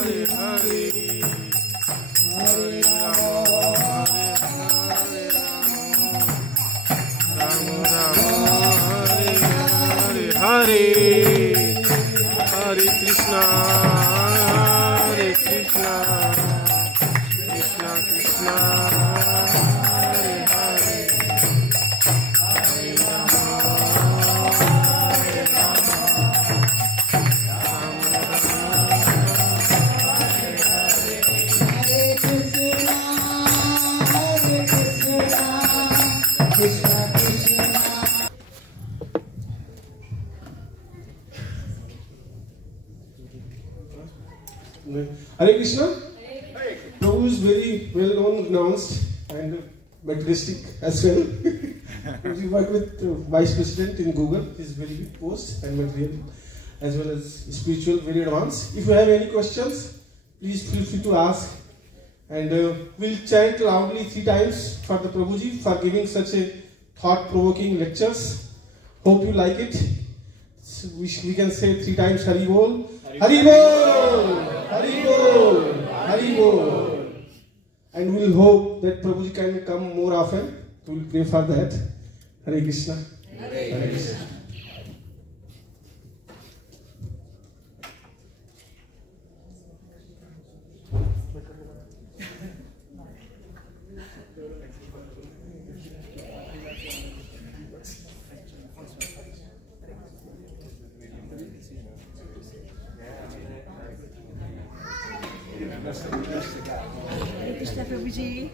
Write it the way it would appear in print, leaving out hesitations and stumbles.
Hare Hare, Hare Rama. Krishna, Hare Krishna, Krishna Krishna, Hare Hare, Hare Rama, Hare Rama, Rama Hare Krishna. Prabhu is very well known, renounced, and materialistic as well. We work with Vice President in Google. He's very big post and material as well as spiritual, very advanced. If you have any questions, please feel free to ask. And we'll chant loudly 3 times for the Prabhuji for giving such a thought-provoking lectures. Hope you like it. So we can say 3 times Hari Bol. Hari Bol! Hari Bol! Hari Bol! And we'll hope that Prabhuji can come more often. We'll pray for that. Hare Krishna. Hare Krishna. Hare Krishna Prabhuji.